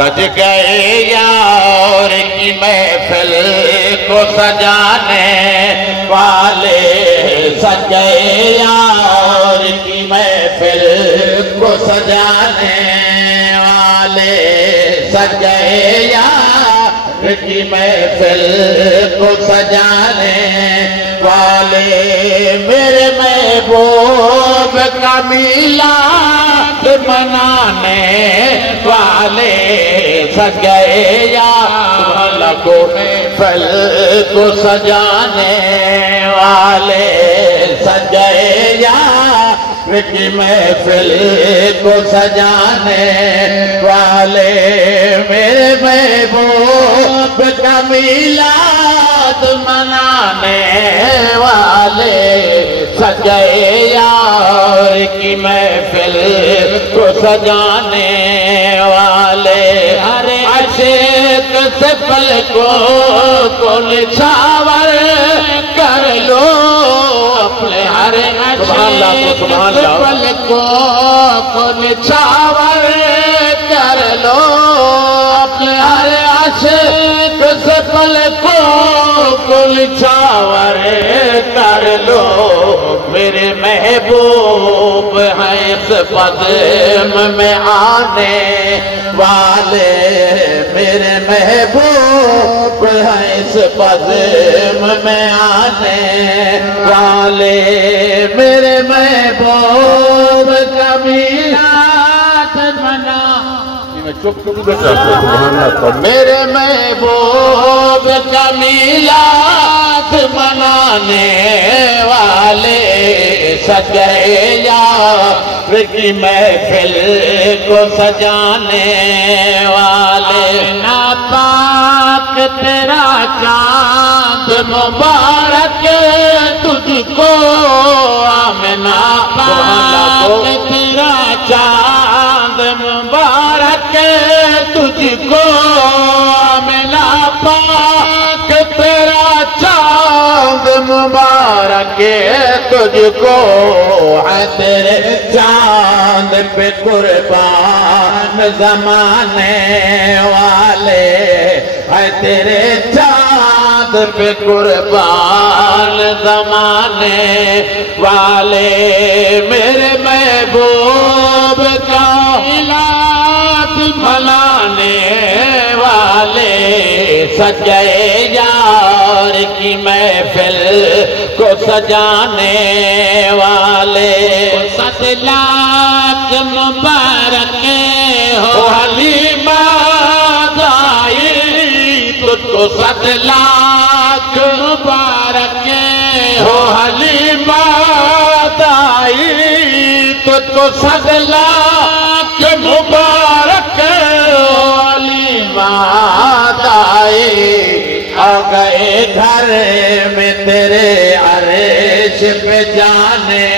سج گئے یار کی محفل کو سجانے والے سج گئے یار کی محفل کو سجانے والے سج گئے یار کی محفل کو سجانے والے میرے محبوب کا میلاد منانے والے سج گئے یار کو محفل کو سجانے والے سج گئے یار کی محفل کو سجانے والے میرے محبوب کا میلاد منانے والے سج گئے یار کی محفل کو سجانے والے ہر عاشق سے پلکوں کو نچھاور کر لو اپنے ہر عاشق سے پلکوں کو نچھاور کر لو اپنے ہر عاشق سے پلکوں کو نچھاور کر لو میرے محبوب ہیں اس بزم میں آنے والے میرے محبوب ہیں اس بزم میں آنے والے میرے محبوب کا میلاد منا میرے محبوب کا میلاد منانے والے سج گئے یار کی محفل کو سجانے والے ناپاک تیرا چاند مبارک تجھ کو آمنہ پاک تیرا چاند مبارک تجھ کو آمنہ پاک تیرا چاند مبارک تجھ کو ہے تیرے چاند پہ قربان زمانے والے ہے تیرے چاند پہ قربان زمانے والے میرے محبوب کا میلاد منانے والے سج گئے یار کی محفل کو سجانے والے 7 لاکھ مبارک ہو حلیمہ دائی تجھ کو 7 لاکھ مبارک ہو حلیمہ دائی تجھ کو 7 لاکھ مبارک ہو حلیمہ دائی آ گئے گھر میں تیرے عرش پہ جانے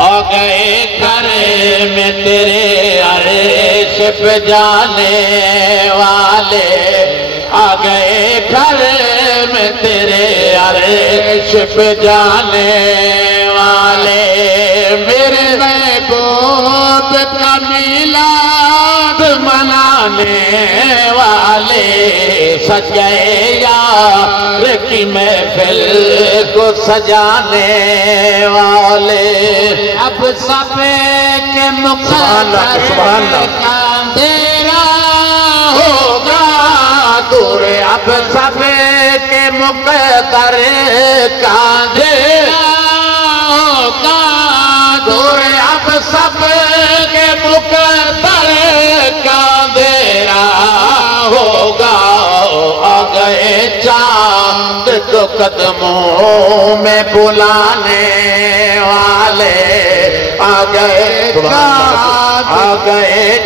آ گئے گھر میں تیرے عرش پہ جانے والے آ گئے گھر میں تیرے عرش پہ جانے والے میرے محبوب کا میلاد منانے والے سج گئے یار کی محفل کو سجانے والے اب سب کے مقدر کا اندھیرا ہوگا دور اب سب کے مقدر کا اندھیرا ہوگا دور اب سب کے مقدر کا اندھیرا ہوگا آ گئے چاند کو قدموں میں بلانے والے آ گئے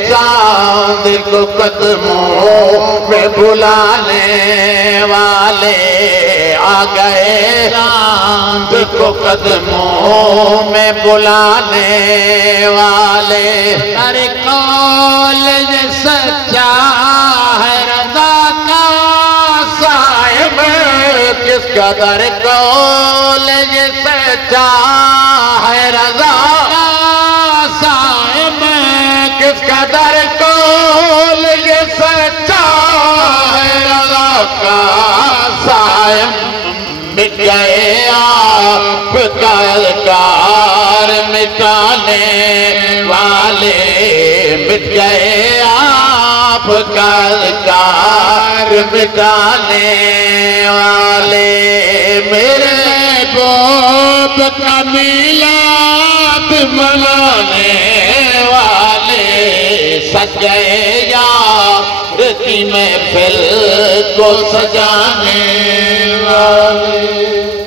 چاند کو قدموں میں بلانے والے آ گئے چاند کو قدموں میں بلانے والے ہر قول یہ سچا ہے رضا کا صاحب کس قدر کالج سچا ہے رضا سائم کس قدر کالج سچا ہے رضا کا سائم مٹ گئے آپ کا اذکار مٹانے والے مٹ گئے آپ کا اذکار مٹانے والے میرے محبوب کا میلاد منانے والے سج گئے یار کی محفل کو سجانے والے